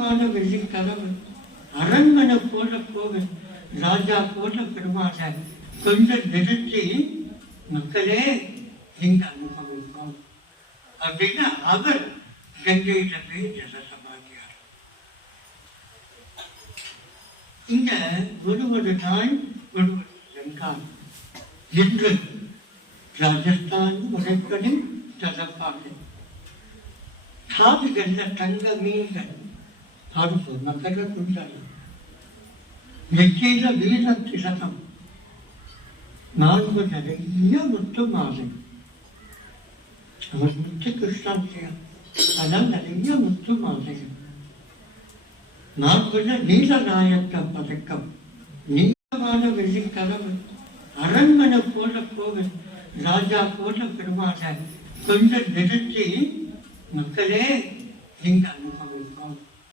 நீளமான வெள்ளி கதவு, அரண்மனை போல கோவில், ராஜா போல பெருமாளை கொஞ்சம் நிறுத்தி மக்களே நீங்க அனுபவிப்போம் அப்படின்னு அவர் கங்கையில போய் ஜலசமாகியார். இங்க ஒரு நாள் ஒரு லங்கா இன்று ராஜஸ்தான் உரைக்கடி தலப்பாடு காதுகள்ல தங்க மீன்கள் பார்ப்பு மகர குண்டலம் நெற்றியில வீர திலகம், நான்கு நிறைய முத்து மாலை. அவர் முத்து கிருஷ்ணாட்சியம், ஆனால் நிறைய முத்து மாலைகள். நான்குல நீலநாயக்க பதக்கம், நீளமான வெள்ளி கதவு, அரண்மனை போல கோவில், ராஜா போல பெருமாளை கொஞ்சம் நிறுத்தி மக்களே நீங்க அனுபவம்